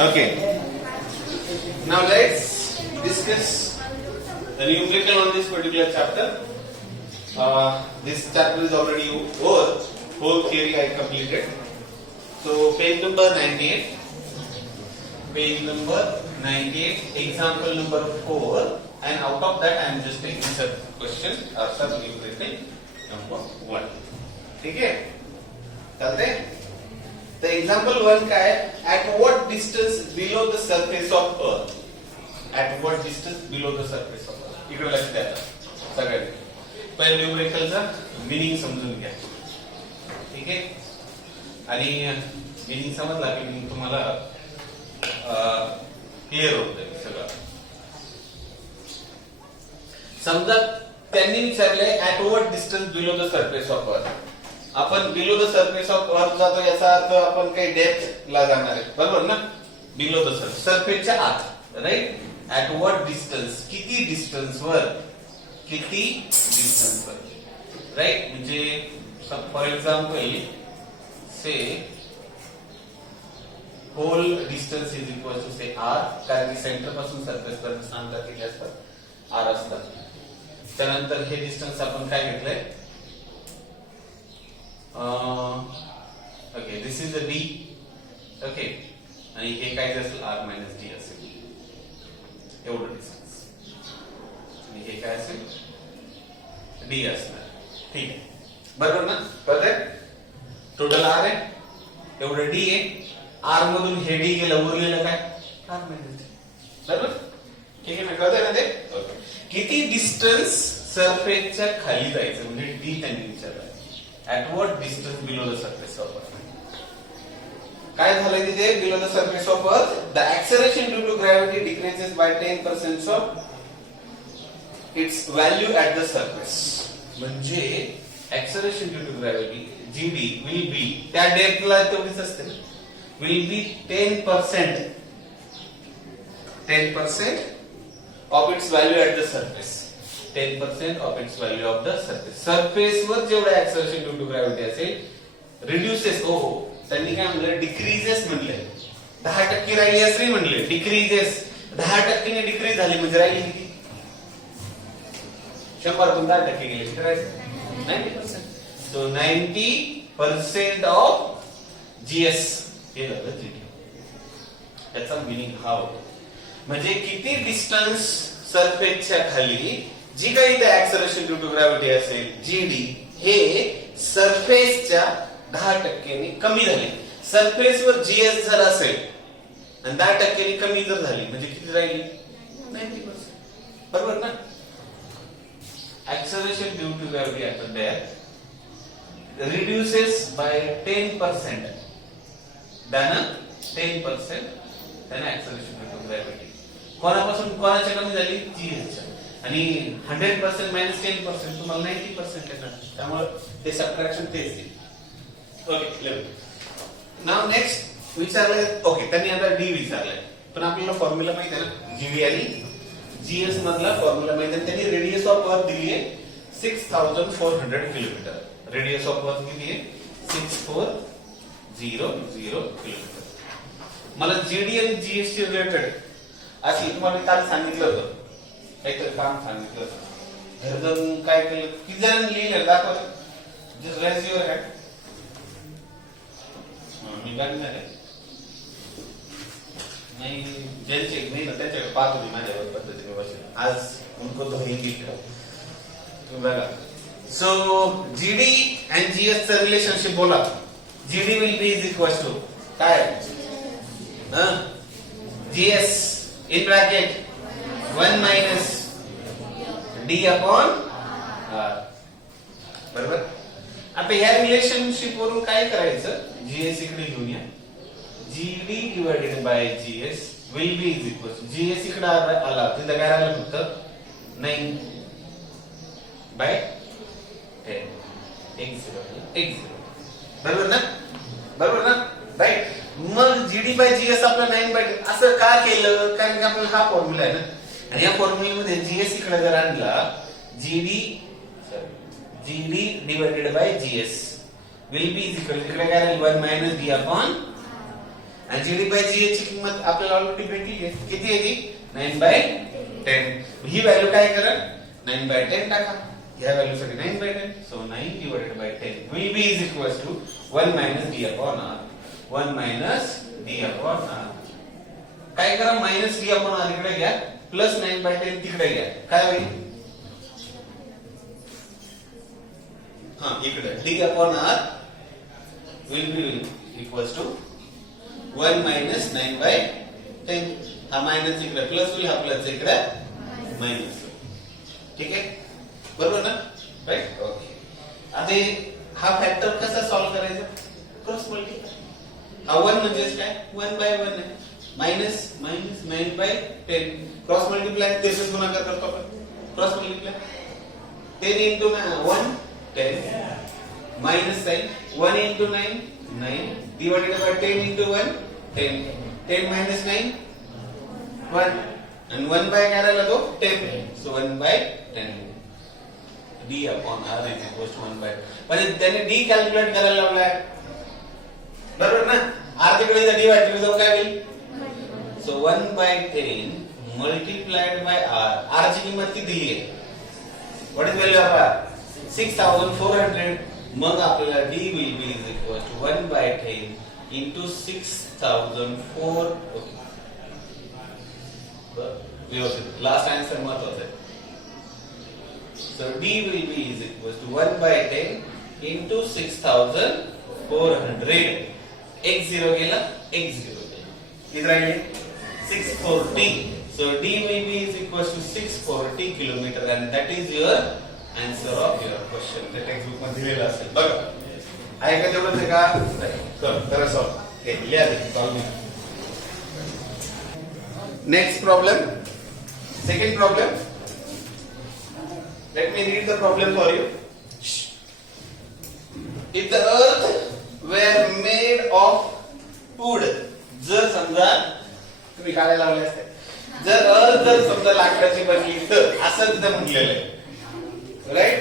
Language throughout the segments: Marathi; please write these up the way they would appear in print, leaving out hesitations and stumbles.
Okay. Now let's discuss the numerical on this particular chapter. This chapter is already over. Whole theory I completed. So page number 98. Page number 98. Example number 4. And out of that I am just taking some question or some numerical number 1. Okay? चलते हैं? The example 1 का है at what distance below the surface of earth? At what distance below the surface of earth? इकडे लक्ष द्या सगळ्यांनी. पहिले न्यूमेरिकलचा मीनिंग समजून घ्या. ठीक आहे? आणि मीनिंग समजला की मी तुम्हाला क्लिअर होतंय सगळं. समजा त्यांनी विचारले at what distance below the surface of earth? आपण बिलो द सरफेस ऑफ अर्थ जातो याचा अर्थ आपण काही डेप्थ ला जाणार आहे बरोबर ना. बिलो द सरफेसच्या आत राईट. ऍट व्हॉट डिस्टन्स किती डिस्टन्स वर राईट. म्हणजे for example say whole distance is equal to say R. कारण की सेंटर पासून सरफेस पर्यंत अंतर किती असतात आर असतात. त्यानंतर हे डिस्टन्स आपण काय घेतलंय okay this is the D. Okay आणि हे काय असेल आर मायनस डी असेल एवढं डिस्टन्स. आणि हे काय असेल डी असणार. ठीक आहे बरोबर ना. परत टोटल आर आहे एवढं डी आहे. आर मधून हे डी गेलं उरलेलं काय आर मायनस डी. बरोबर ठीक आहे ना. कळतंय ना ते. किती डिस्टन्स सरफेसच्या खाली जायचं म्हणजे डी त्यांनी विचारलं. At what distance below the surface of earth? काय झालंय तिथे below the surface of earth? The acceleration due to gravity decreases by 10% of its value at the surface. म्हणजे acceleration due to gravity GD will be त्या डेप्थला तेवढीच असते ना. will be 10% of its value at the surface. 10% of its value of the surface. Surface वर जेवढा acceleration due to gravity असेल reduces हो त्यांनी काय म्हणलं डिक्रीजेस म्हणले. 10% राहिली असरी म्हणले डिक्रीजेस. 10% ने डिक्रीज झाली म्हणजे राहिली किती 100 तून 10% गेले किती राहिले 90%. So 90% of GS हे झालं GD. त्याचा मीनिंग हा होतो म्हणजे किती डिस्टन्स सरफेसच्या खाली जी काही इथे ऍक्सलरेशन ड्यू टू ग्रॅव्हिटी असेल जीडी हे सरफेसच्या 10% ने कमी झाले. सरफेसवर जीएस जर असेल आणि 10% ने कमी जर झाली म्हणजे किती राहिली 90%. बरोबर ना. Acceleration due to gravity at डेथ reduces by 10% than 10% than acceleration due to gravity. कोणापासून कोणाच्या कमी झाली जीएसच्या. आणि 100% मायनस 10% तुम्हाला 90% येणार. त्यामुळे ते सबट्रॅक्शन तेच आहे. ओके नाव नेक्स्ट विचारलं. ओके त्यांनी आता डी विचारलंय पण आपल्याला फॉर्म्युला माहिती आहे ना जीडी आणि जीएस मधला फॉर्म्युला माहिती आहे. त्यांनी रेडियस ऑफ अर्थ दिली आहे 6400 किलोमीटर. रेडियस ऑफ अर्थ किती आहे 6400 किलोमीटर. मला जीडी आणि जीएस ची रिलेटेड अशी तुम्हाला काल सांगितलं होतं काहीतरी काम सांगितलं घर जाऊन काय केलं किती जण लिहिलं दाखवलं. Just raise your hand. मी गाडी नाही ज्यांचे नाही ना त्याच्याकडे पाहत होती माझ्यावर पद्धतीने बसेल आज उनको तो हिंदी तुम्ही बघा. सो जीडी अँड जीएस चं रिलेशनशिप बोला. GD will be is equal to काय GS in bracket 1 minus d upon r. बरोबर. आता ह्या रिलेशनशिप वरून काय करायचं जीएस इकडे घेऊन या. GD divided by GS will be is equal to GS इकडे आला तिथं काय राहिलं फक्त 9 बाय 10 x0. बरोबर ना. बरोबर ना राईट. मग जीडी बाय जीएस आपला 9 बाय 10 असं का केलं कारण की आपल्याला हा फॉर्म्युला आहे ना. आणि या फॉर्म्युल्यामध्ये जीएस इकडे जर आणला GD divided by GS will be equal इकडे काय राहील 1 मायनस डी अपॉन आणि जी डी बाय जी ची किंमत आपल्याला ऑलरेडी भेटली आहे. किती आहे ती? 9/10. ही व्हॅल्यू काय करा? 9/10 टाका. ह्या व्हॅल्यू साठी 9/10. So 9 divided by 10 will be is equals to 1 minus d upon r. 1 minus d upon r. काय करा? मायनस d upon r इकडे घ्या, प्लस 9/10 तिकडे घ्या. काय होईल? इकडे d upon r will be equals to 1 minus 9/10. हा मायनस इकडे प्लस होईल, हा प्लस इकडे मायनस. ठीक आहे, बरोबर ना? Right, okay. आता हा फॅक्टर कसा सॉल्व्ह करायचा? Cross multiply. हा 1 म्हणजेच काय? 1/1 आहे. मायनस 9/10. क्रॉस मल्टिप्लाय त्याच्याच गुणाकार करतो आपण. Cross multiply 10 into 1 10 minus sign 1 into 9 9 divided by 10 into 1 10 10 minus 9 1 and 1 by काय राहिला तो 10. so 1/10 d upon r is equals to 1/. म्हणजे त्याने d कॅल्क्युलेट करायला लावलाय, बरोबर ना? r तिकडे जा, d तिकडे जाऊन काय होईल? so 1/10 multiplied by r. r ची किंमत किती दिली आहे? what is value of r? 6400. मग आपल्याला d will be is equals to 1/10 into 6004. Okay, व्यवस्थित लास्ट आन्सर महत्वाचा आहे. so d will be is equals to 1/10 into 6400. x0 गेला, x0 गेला, किती राहिले? 640. so d will be is equals to 640 kilometer and that is your answer of your question. The textbook मध्ये दिलेलं असेल बघा. आहे का तेवढंच आहे का? करा सॉल्व. हे लिहा ते solve. Next problem, second problem. Let me read the problem for you. If the earth were made of wood, जर समजा तुम्ही काय लावले असते, जर अर्थ जर समजा लाकडाची बनली तर असं तिथं म्हटलेलं आहे. Right?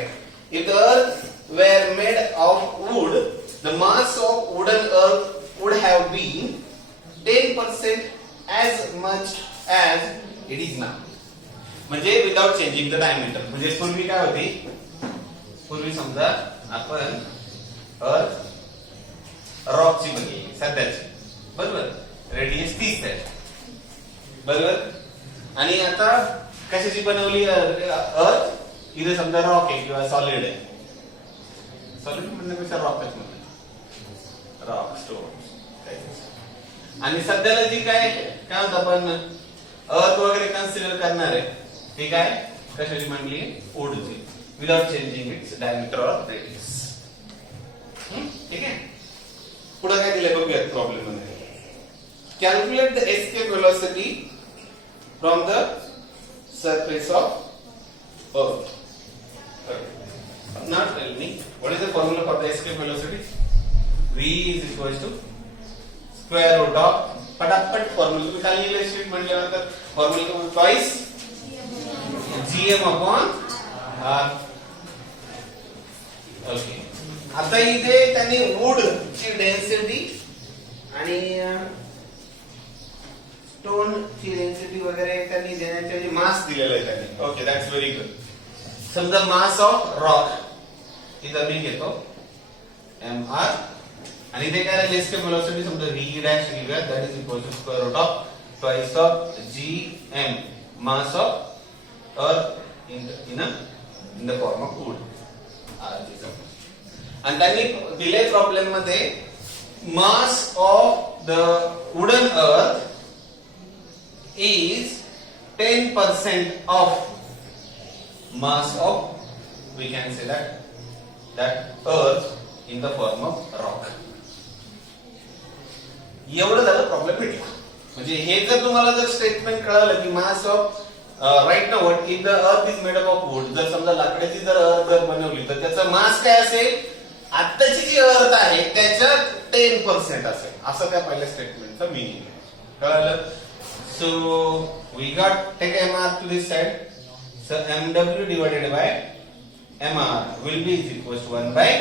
If the earth were made of wood, the mass of wooden earth would have been 10% as much as it is now. म्हणजे विदाउट चेंजिंग द डायमीटर. म्हणजे पूर्वी काय होती? पूर्वी समजा आपण अर्थ रॉकची बनली सध्याची, बरोबर? रेडियस 30 आहे, बरोबर? आणि आता कशाची बनवली अर्थ? इथे समजा रॉक आहे किंवा सॉलिड आहे. सॉलिड म्हणण्यापेक्षा रॉकच म्हणतात, रॉक स्टोन. आणि सध्याला जी काय म्हणतो आपण अर्थ वगैरे कन्सिडर करणार आहे ती काय कशाची म्हणली? वूडची, without changing its diameter or radius. ठीक आहे, पुढे काय दिलंय बघूयात प्रॉब्लेम मध्ये. Calculate the escape velocity from the surface of earth. Now tell me, what is the formula for the escape velocity? V is equals to square root of, फटाफट फॉर्म्युला तुम्ही खाली लिहिले शीट म्हटल्यानंतर formula twice gm upon r. Okay, आता इथे त्यांनी वूड ची डेन्सिटी आणि स्टोन ची डेन्सिटी वगैरे त्यांनी देण्याचे मास दिलेला आहे त्यांनी. Okay, that's very good. समजा मास ऑफ रॉक इथं मी घेतो mr आणि इथे काय राहील? एस्केप वेलोसिटी समजा v डॅश घेऊया, that is equal to square root of twice of gm mass of earth in the form of wood. आणि त्यांनी दिले प्रॉब्लेम मध्ये mass of the wooden earth is 10% of mass of, we can say that earth in the form of rock. एवढं झालं प्रॉब्लेम भेटला. म्हणजे हे जर तुम्हाला जर स्टेटमेंट कळालं की mass of right now what if the earth is made up of wood, जर समजा लाकडाची जर अर्थ जर बनवली तर त्याचा मास काय असेल? आत्ताची जी अर्थ आहे त्याच्यात 10% असेल, असं त्या पहिल्या स्टेटमेंटचं मीनिंग आहे. कळालं? So we got take mr to this side. So mw divided by mr will be is equals to 1/10.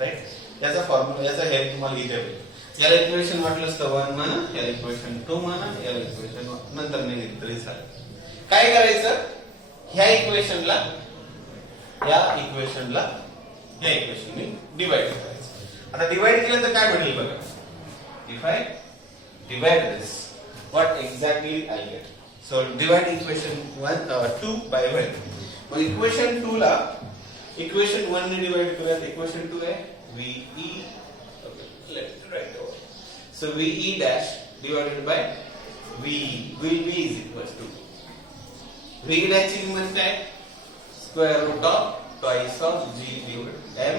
Right? याचा फॉर्म्युला, याचा हेल्प तुम्हाला इथे भेटेल. याला इक्वेशन वाटलंच तर 1 म्हणा, याला इक्वेशन 2 म्हणा, याला इक्वेशन नंतर नाही तरी चालेल. काय करायचं, ह्या इक्वेशनला या इक्वेशनने डिवाइड करायचं. आता डिवाइड केलं तर काय भेटेल बघा. If I divide this, what exactly I get? So divide equation 2 by 1. मग इक्वेशन 2 ला इक्वेशन 1 ने डिवाइड करूयात. इक्वेशन 2 आहे VE, okay, let's write over. So VE dash divided by VE will be is equals to VE dash ची किंमत काय, square root of twice of G divided M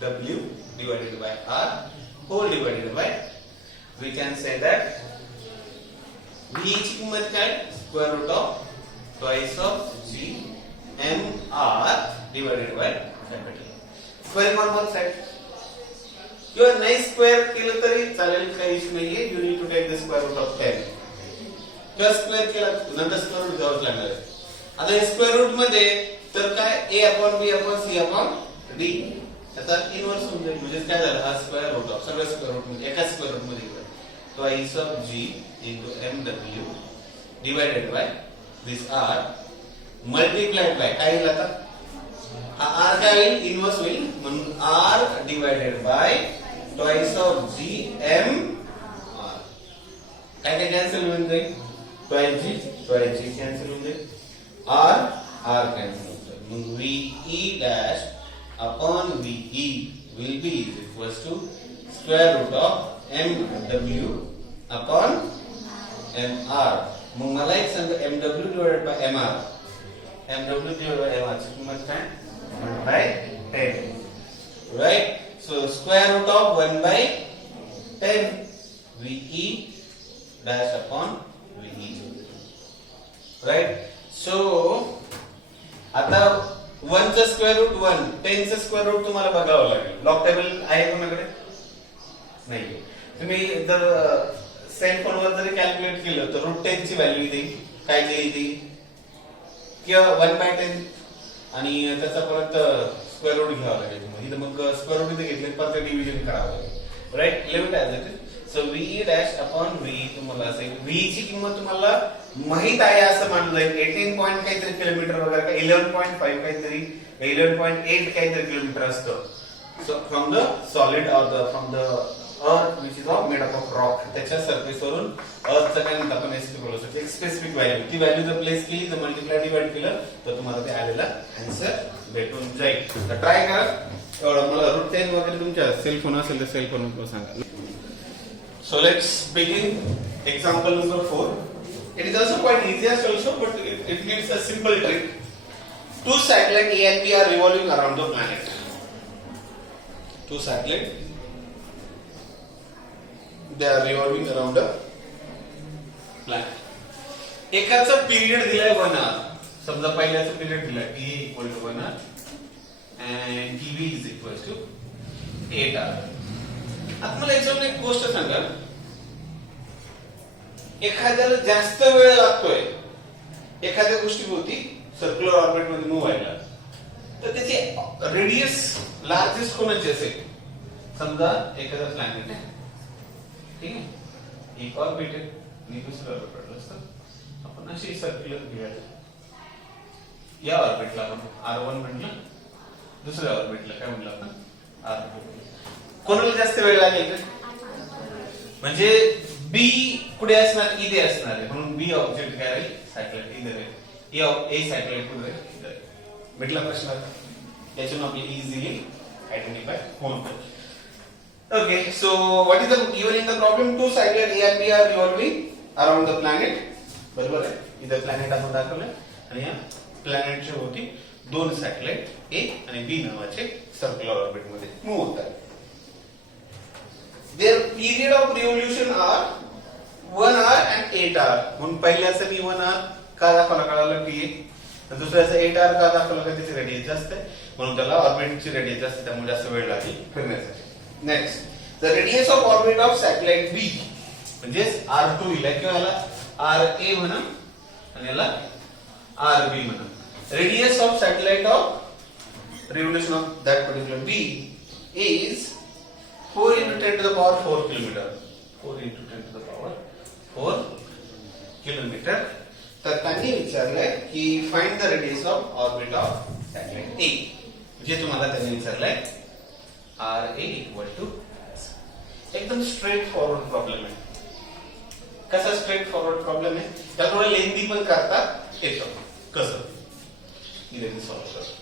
W divided by R whole divided by, we can say that V ची किंमत काय, square root of twice of G M R divided by capital. Square on both sides. किंवा नाही स्क्वेअर केलं तरी चालेल, काही इश्यू नाहीये. You need to take the square root of 10 किंवा स्क्वेअर केला नंतर स्क्वेअर रूट घ्यावंच लागणार आहे. आता हे स्क्वेअर रूट मध्ये तर काय a upon b upon c upon d याचा इनवर्स होऊन जाईल. म्हणजे काय झालं, हा स्क्वेअर रूट ऑफ सगळ्या स्क्वेअर रूट मध्ये एका स्क्वेअर रूट मध्ये twice of g into mw divided by this r multiplied by काय येईल आता, r काय होईल, इनवर्स होईल. म्हणून r divided by twice of g m r. काय काय कॅन्सल होऊन जाईल, twice g कॅन्सल होऊन जाईल, r कॅन्सल होऊन जाईल. मग ve dash upon ve will be equals to square root of mw upon mr. मग मला एक सांग, mw divided by mr, mw divided by mr ची किंमत काय, 1 by 10, right? So square root of 1 by 10 VE dash upon VE, right? So आता 1 चा स्क्वेअर रूट 1, 10 चा स्क्वेअर रूट तुम्हाला बघावं लागेल. लॉग टेबल आहे कोणाकडे, नाही. तुम्ही जर सेल फोन वर जरी कॅल्क्युलेट केलं तर रूट 10 ची व्हॅल्यू येईल, काय येईल, किंवा 1 by 10 आणि त्याचा परत स्क्वेअर रूट घ्यावा लागेल. इथं मग स्क्वेअर रूट इथे घेतले परत डिव्हिजन करावं लागेल, right. Limit as it is. So VE dash upon VE तुम्हाला असेल, VE ची किंमत तुम्हाला माहित आहे असं मानलं जाईल. 18 पॉइंट काहीतरी किलोमीटर वगैरे का 11.5 काहीतरी 11.8 काहीतरी किलोमीटर असतं. So from the solid or from the earth which is made up of rock, त्याच्या सरफेस वरून अर्थचं काय म्हणतात आपण एस्टिमेट बोलू शकतो, एक स्पेसिफिक व्हॅल्यू. ती व्हॅल्यू जर प्लेस केली तर मल्टिप्लाय डिवाइड केलं तर तुम्हाला ते आलेला आन्सर भेटून जाईल. तर ट्राय करा. एवढं मला रूट 10 वगैरे तुमच्या सेल फोन असेल तर सेल फोन सांगा. So let's begin example number 4. It is also quite easiest also, but it gives a simple trick. Two satellites A and B are revolving around the planet. Two satellites, they are revolving around the planet. एकाचा पिरियड दिलाय 1 hour. समजा पहिल्याचा पिरियड दिलाय T equal to 1 hour and TV is equal to 8 hour. आता मला याच्यावर एक गोष्ट सांगा, एखाद्याला जास्त वेळ लागतोय एखाद्या गोष्टीभोवती सर्क्युलर ऑर्बिट मध्ये मूव्ह व्हायला, तर त्याची रेडियस लार्जेस्ट कोणाची असेल. समजा एखादा प्लॅनेट आहे, ठीक आहे, एक ऑर्बिट आहे आणि दुसरं ऑर्बिट असतं. आपण अशी सर्क्युलर घेऊया, या ऑर्बिटला आपण R1 म्हटलं, दुसऱ्या ऑर्बिटला काय म्हटलं आपण R2. कोणाला जास्त वेळ लागेल, म्हणजे बी पुढे असणार, इथे असणार आहे, म्हणून बी ऑब्जेक्ट काय राहील, सॅटेलाइट इधर आहे, ए सॅटेलाइट कुठे आहे, इधर आहे. भेटला प्रश्न. त्याच्यातून आपली इझिली आयडेंटिफाय होऊन जाईल. Okay, so what is the given in the problem? Two satellites A and B are revolving around the planet. बरोबर आहे. इथं प्लॅनेट आपण दाखवलंय आणि या प्लॅनेटच्या भोवती दोन सॅटेलाइट A आणि B नावाचे सर्क्युलर ऑर्बिट मध्ये मूव्ह होतात. Their period of revolution are 1 hour and 8 hour. म्हणून पहिल्याचं मी 1 hour का दाखवला कळालं की दुसऱ्याचं 8 hour का दाखवलं का त्याची रेडियस जास्त आहे, म्हणून त्याला ऑर्बिटची रेडियस जास्त, त्यामुळे जास्त वेळ लागेल फिरण्यासाठी. Next, the radius of orbit of satellite B म्हणजे R2 इला किंवा याला RA म्हणा आणि याला RB म्हणा. Radius of satellite of revolution of that particular B is 4 into 10 to the power 4 kilometre. 4 into 10 to the power 4 kilometre. तर त्यांनी विचारलंय की find the radius of orbit of satellite A. जे तुम्हाला त्यांनी विचारलंय आर ए इक्वल टू एकदम स्ट्रेट फॉरवर्ड प्रॉब्लेम आहे. कसा स्ट्रेट फॉरवर्ड प्रॉब्लेम आहे त्याला थोडं लेंदी पण करता येतं. कसं इथे सॉल्व्ह कर.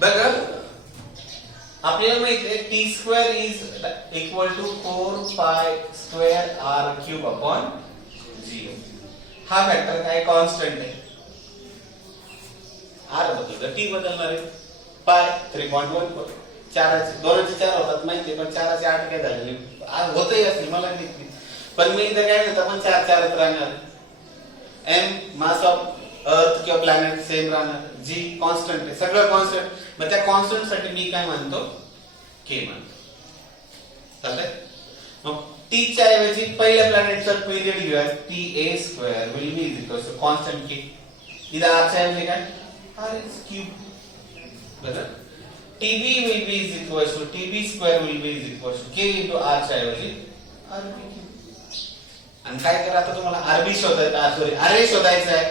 बघा आपल्याला माहिती आहे T square is equal to 4 pi square R cube upon 0. हा फॅक्टर काय कॉन्स्टंट आहे. आर बदलला टी बदलणार आहे. पाय 3.14 चाराचे दोनाचे 4 होतात माहिती पण 4चे 8 काय झाले होतही असेल मला नाही पण मी इथं काय करतो आपण 4 4च राहणार. एम मास ऑफ अर्थ किंवा प्लॅनेट सेम राहणार. जी कॉन्स्टंट आहे सगळं कॉन्स्टंट. मग त्या कॉन्स्टंट साठी मी काय म्हणतो के म्हणतो. चालतंय. मग टी च्या ऐवजी पहिल्या प्लॅनेटचा पिरियड घेऊया. T A square will be equal to constant K. इथं आर च्या ऐवजी काय आर इज क्यूब. बरोबर. TB will be is equal to TB square will be is equal to K into R च्या ऐवजी RB क्यूब. आणि काय करा आता तुम्हाला RB शोधायचं सॉरी RA शोधायचं आहे.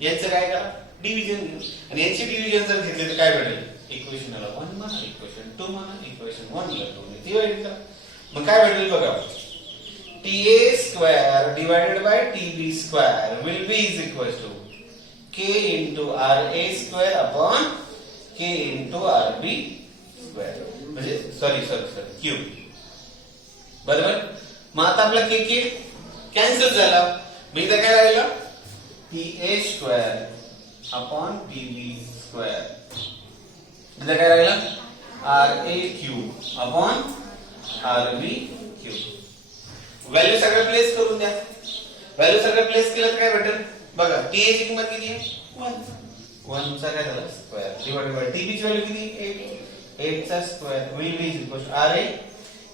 यांचं काय करा डिव्हिजन घेऊ आणि यांची डिव्हिजन जर घेतली तर काय भेटेल. इक्वेशनला 1 म्हणा इक्वेशन 2 म्हणा इक्वेशन 1 ला 2 ने डिवाइड करा. मग काय भेटेल बघा. TA square divided by TB square will be is equal to K into RA square upon K into RB square म्हणजे सॉरी क्यूब. बरोबर. मग आता आपला के के कॅन्सल झाला. मी इथं काय राहिलं TA square upon TB square. इथं काय राहिलं RA cube upon RB cube. Value सगळं प्लेस करून द्या. व्हॅल्यू सगळं प्लेस केलं तर काय भेटेल बघा. TA ची किंमत किती आहे 1. 1 चा काय झाला स्क्वेअर डिवाइडेड बाय TB ची व्हॅल्यू किती 8 चा square will be equal to RA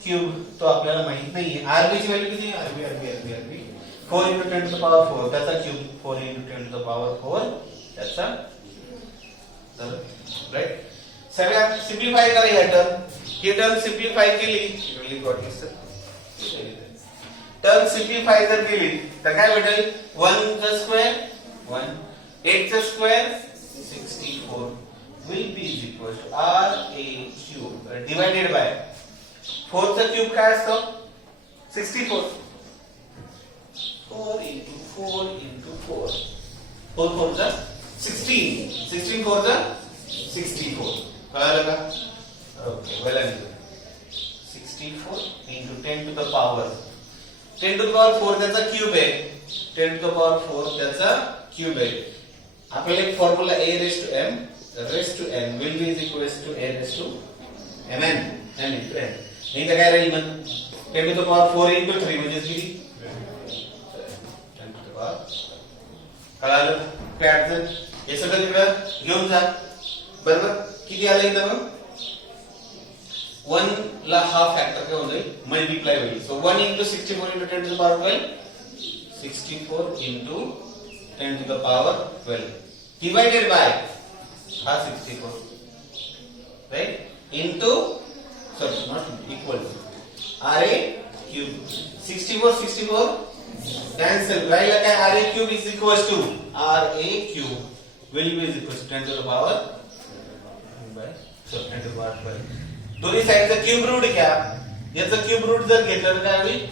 cube. तो आपल्याला माहित नाहीये. RB ची व्हॅल्यू किती RB 4 into 10 to the power 4 त्याचा cube 4 into 10 to the power 4 त्याचा झालं राईट. सगळ्यात सिम्प्लिफाय करा या टर्म. ही टर्म सिम्प्लिफाय केली रिली गॉट दिस टर्म सिम्प्लिफाय जर केली तर काय भेटेल 1 चा स्क्वेअर 1 8 चा square 64 will be is equal to RA cube divided by 4 चा क्यूब काय असतो 64. 4 into 4 into 4 4 4 चा 16 16 4 चा 64. कळलं का. Okay well end 64 into 10 to the power 10 to the power 4 त्याचा क्यूब आहे. 10 to the power 4 त्याचा क्यूब आहे. आपल्याला एक formula a raised to m raised to n will be is equal to a raised to mn n into n. इथं काय राहील मग 10 to the power 4 into 3 म्हणजे किती 10 to the power. कळालं काय अडचण. हे सगळं तिकडे घेऊन जा. बरोबर. किती आलं इथं मग 1 ला हा फॅक्टर काय होईल मल्टिप्लाय होईल. So 1 into 64 into 10 to the power 12 64 into 10 to the power 12 divided by हा 64 right into sorry not equal to RA cube 64 64 cancel राहिला काय RA cube is equal to RA cube will be is equal to 10 to the power by so 10 to the power 12. दोन्ही साइडचा क्यूब रूट घ्या. याचा क्यूब रूट जर घेतलं तर काय होईल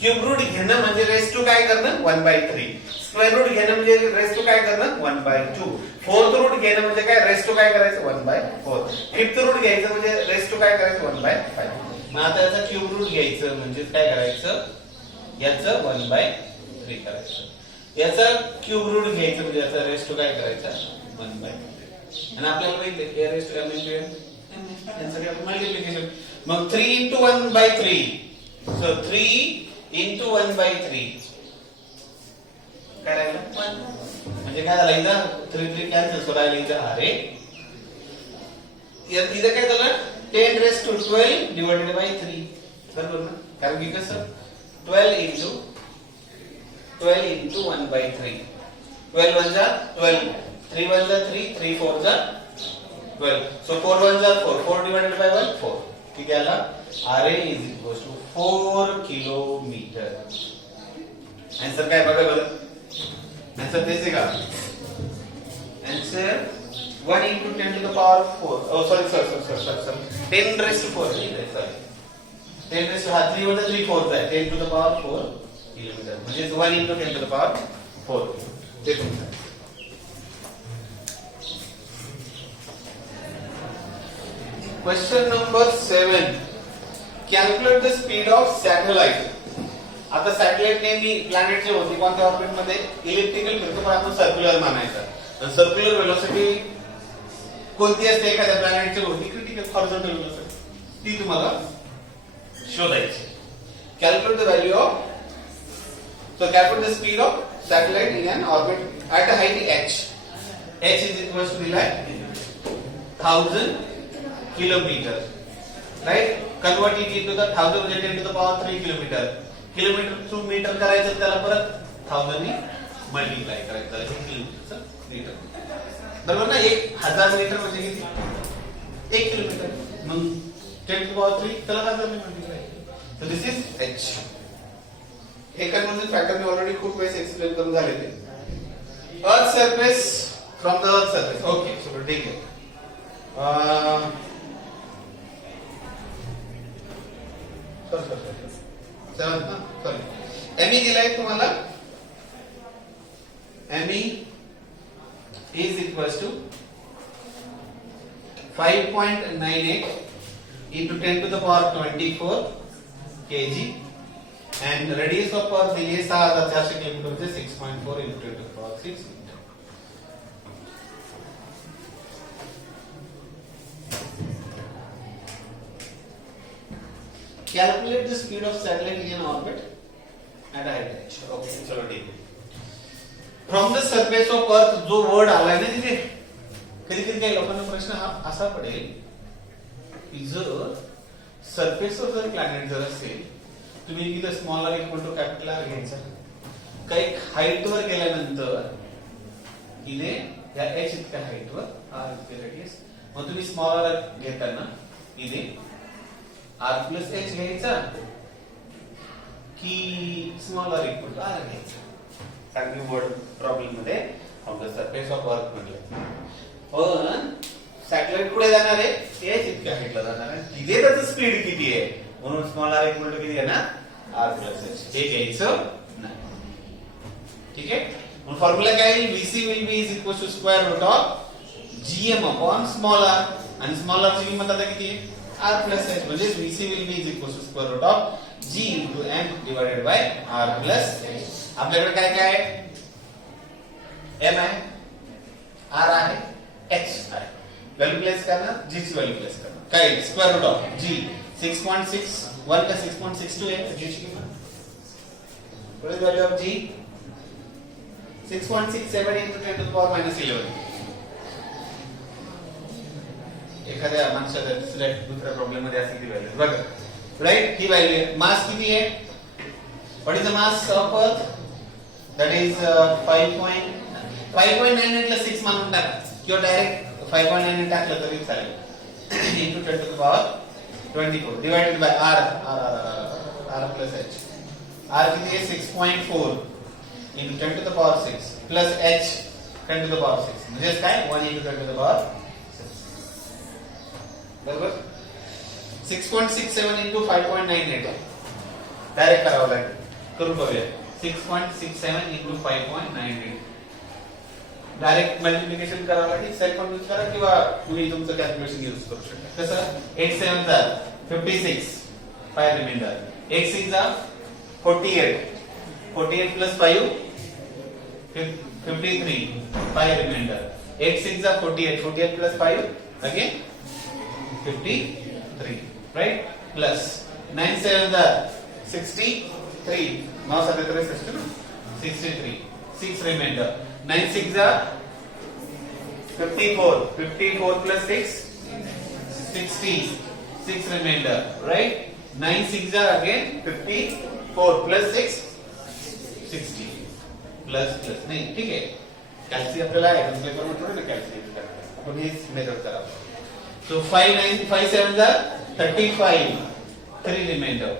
क्यूब रूट घेणं म्हणजे रेस टू काय करणं 1/3. स्क्वेअर रूट घेणं म्हणजे रेस टू काय करणं 1/2. फोर्थ रूट घेणं म्हणजे काय रेस टू काय करायचं 1/4. फिफ्थ रूट घ्यायचं म्हणजे रेस टू काय करायचं 1/5. मग आता याचा क्यूब रूट घ्यायचं म्हणजे काय करायचं याचं 1/3 करायचं. याचा क्यूब रूट घ्यायचं म्हणजे याचा रेस टू काय करायचा 1/3. आणि आपल्याला माहिती आहे रेस टू यांचं मल्टिप्लिकेशन. मग 3 into 1/3 so 3 into 1/3 काय राहिलं 1 म्हणजे काय झालं इथं 3 3 कॅन्सल. सो राहिलं इथं अरे इथं काय झालं 10 raised to 12 divided by 3 बरोबर ना. कारण की कसं 12 into 1/3 12 1 जा 12 3 1 जा 3 3 4 जा 12. So 4 ones are 4. 4 divided by 1, 4. ठीक है आला? RA is equals to 4 kilometer. Answer काय बघा बरं? आंसर तेच आहे का? Answer 1 into 10 to the power 4. Oh, sorry. 10 raised to 4. Sorry. 10 raised to 3 होता 3 4 आहे. 10 to the power 4 किलोमीटर. म्हणजे 1 into 10 to the power 4. ते तुमचं. Question number 7. Calculate the speed of satellite. आता सॅटेलाइट नेहमी प्लॅनेटचे होती कोणत्या ऑर्बिट मध्ये इलेक्ट्रिकल फिरतो पण आपण सर्क्युलर मानायचा. सर्क्युलर वेलोसिटी कोणती असते एखाद्या प्लॅनेटची होती क्रिटिकल हॉरिझॉन्टल वेलोसिटी ती तुम्हाला शोधायची. Calculate the value of so calculate the speed of satellite in an orbit at a height h. h is equal to दिलाय 1000 kilometre. Right. Convert it into the 1000 म्हणजे 10 to the power 3 kilometre. Kilometre to metre करायचं त्याला परत 1000 ने मल्टिप्लाय करायचं त्याला किलोमीटरचं मीटर. बरोबर ना. 1000 मीटर म्हणजे किती? 1 किलोमीटर. मग 10 टू पॉवर 3 त्याला 1000 ने multiply. So this is h. हे कन्वर्जन फॅक्टर मी ऑलरेडी खूप वेळेस एक्सप्लेन करून झालेले. Earth surface from the earth surface. Okay so ठीक आहे. सॉरी ME दिलाय तुम्हाला. ME is equals to 5.98 into 10 to the power 24 kg and radius of earth दिली 6400 किलोमीटर म्हणजे 6.4 into 10 to the power 6 meter. Calculate the speed of satellite in an orbit at a height h. Okay, चलो ठीक है. From the surface of earth जो वर्ड आलाय ना तिथे कधी कधी काही लोकांना प्रश्न हा असा पडेल की जर सरफेसवर जर प्लॅनेट जर असेल तुम्ही तिथे small R equal to capital R घ्यायचा. काही हाईट वर गेल्यानंतर इथे या h इतक्या हाईट वर r इतके रेडियस मग तुम्ही स्मॉल आर घेताना इथे r plus h घ्यायचा की small R equal to r घ्यायचा. सांगू वर्ड प्रॉब्लेम मध्ये of the surface of earth म्हटलं. पण सॅटेलाइट कुठे जाणार आहे? h इतक्या हाईटला जाणार आहे. तिथे त्याचं स्पीड किती आहे म्हणून स्मॉल r इक्वल टू किती आहे ना r plus h. हे घ्यायचं नाही. ठीक आहे. मग फॉर्म्युला काय आहे? vc will be is equal to square root of gm upon small r आणि स्मॉल r ची किंमत आता किती आहे? r plus h म्हणजे vc will be is equal to square root of g into m divided by r plus h. आपल्याकडे काय काय आहे? m आहे, r आहे, h आहे. व्हॅल्यू प्लेस करणार, g ची व्हॅल्यू प्लेस करणार. काय स्क्वेअर रूट ऑफ g 6.61 का 6.62 आहे g ची किंमत. what is the value of g? 6.67 into 10 to the power minus 11. एखाद्या माणसाच्या दुसऱ्या प्रॉब्लेम मध्ये असेल ती व्हॅल्यू बघा. राइट. ही व्हॅल्यू आहे. मास किती आहे? What is the mass of अर्थ? दॅट इज 5.98 ला 6 मानून टाका किंवा डायरेक्ट 5.98 टाकलं तरी चालेल. into 10 to the power 24 divided by r plus h. r किती आहे? 6.4 into 10 to the power 6 plus h 10 to the power 6 म्हणजे काय? 1 into 10 to the power 6. बरोबर. 6.67 into 5.98 डायरेक्ट करावं लागेल. करून बघूया. 6.67 into 5.98 डायरेक्ट मल्टिप्लिकेशन करावं लागेल. सेल पण यूज करा किंवा तुम्ही तुमचं कॅल्क्युलेशन यूज करू शकता. कसं? 8 7 जा 56 5 रिमाइंडर. 8 6 जा 48 48 plus 5 53 5 रिमाइंडर. 8 6 जा 48 48 plus 5 again 53 right plus 9 7 जा 63 9 7 3 63 6 remainder. 9 6 जा 54 54 plus 6 60 6 remainder right. 9 6 जा again 54 plus 6 60 plus नहीं ठीक है. कैल्सी आपल्याला आयटम पेपर में थोड़ी ना कैल्कुलेट करना है. आपण हेच मेथड करा. So 5 7 are 35, 3 remainder.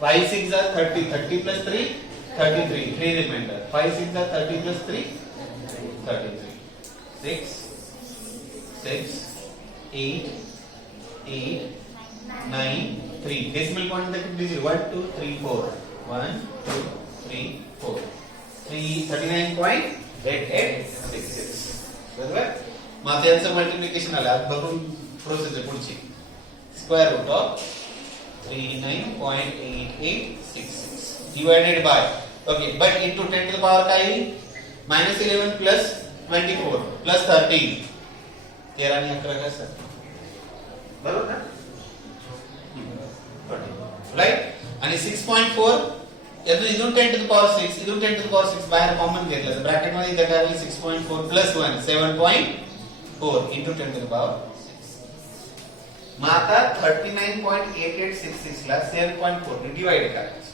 5 6 are 30, 30 plus 3 33, 3 remainder. 5 6 are 30 plus 3 33. 6 6 8 8 9 3. Decimal point that is 1 2 3 4. 1 2 3 4. 39.8866. बरोबर. मग आता यांचं मल्टिप्लिकेशन आलं. आज बघून प्रोसेस आहे पुढची. Square root of 39.8866 divided by, okay, but into 10 to the power काय येईल? -11 प्लस 24 प्लस 13. 13 आणि 11 कसं? बरोबर ना? राईट. आणि 6.4 यातून इथून 10 टू द पॉवर 6, इथून 10 टू द पॉवर 6 बाहेर कॉमन घेतलं तर ब्रॅकेट मध्ये इथे काय होईल? 6.4 plus 1 7.4 into 10 to the power 6. मग आता 39.8866 ला 7.4 ने डिवाइड करायचं.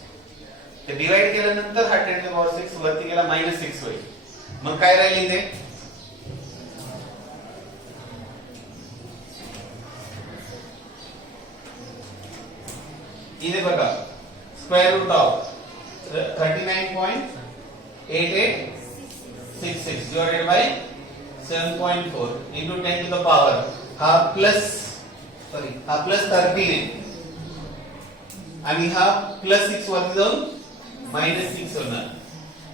ते डिवाइड केल्यानंतर हा 10 to the power 6 वरती गेला -6 होईल. मग काय राहील इथे? इथे बघा, square root of 39.8866 divided by 7.4 into 10 to the power हा प्लस 13 आहे आणि हा प्लस 6 वरती जाऊन -6 होणार.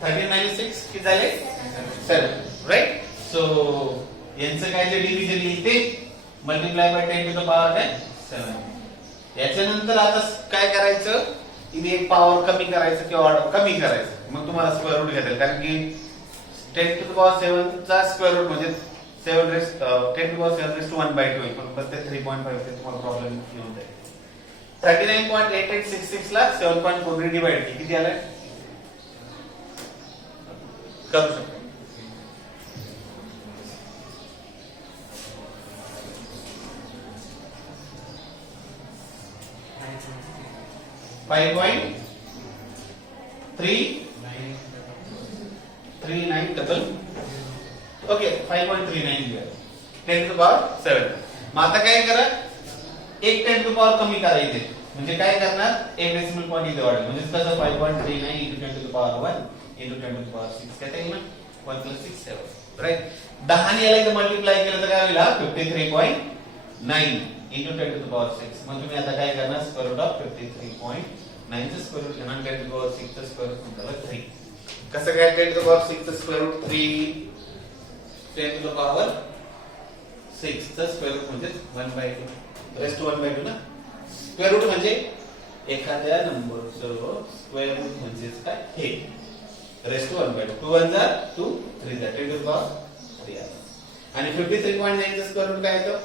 13 - 6 किती झाले? 7. राईट. सो यांचं काय जे डिव्हिजन येईल ते multiply by 10 to the power काय? 7. याच्यानंतर आता काय करायचं? इथे एक पॉवर कमी करायचं किंवा कमी करायचं. मग तुम्हाला स्क्वेअर रूट घेता येईल, कारण की 10 to the power 7 चा स्क्वेअर रूट म्हणजे 10 to the power 7 raised to 1/2 होईल. पण ते 3.5 ते तुम्हाला प्रॉब्लेम येऊन जाईल. 39.8866 ला 7.4 ने डिवाइड केली, किती आलाय? करू शकतो. 5.39 डबल, ओके, 5.39 लिहा. 10 to the power 7. मग आता काय करा? एक 10 to the power कमी करा इथे. म्हणजे काय करणार? एक डेसिमल पॉइंट इथे वाढेल. म्हणजे कसं 5.39 into 10 to the power 1 into 10 to the power 6 काय येईल? 1 plus 6 7. राईट. 10 ने याला इथे मल्टिप्लाय केलं तर काय होईल? 53.9 into 10 to the power 6. मग तुम्ही आता काय करणार? स्क्वेअर रूट ऑफ 53.9 चं स्क्वेअर रूट घेणार. 10 to the power 6 चं स्क्वेअर रूट म्हणजे 3. कसं काय? 10 to the power 6 चं square route 3, 10 to the power 6 चं स्क्वेअर रूट म्हणजे 1/2 रेस्ट टू 1/2 ना. स्क्वेअर रूट म्हणजे एखाद्या नंबरचं स्क्वेअर रूट म्हणजे काय? हे रेस्ट टू 1/2. 2 1 जा 2, 3 जा 10 to the power 3 आला. आणि 53.9 चं स्क्वेअर रूट काय येतं?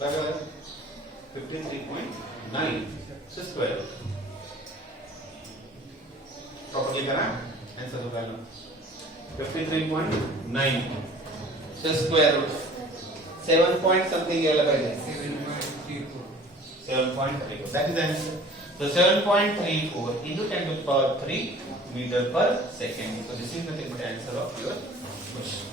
बघा, 53.9 चं स्क्वेअर रूट प्रॉपर्ली करा. आन्सर होईल 53.9 चं स्क्वेअर रूट 7 पॉइंट समथिंग यायला पाहिजे. 7.34. That is the answer. So 7.34 into 10 to the power 3 meter per second. So this is the answer of your question.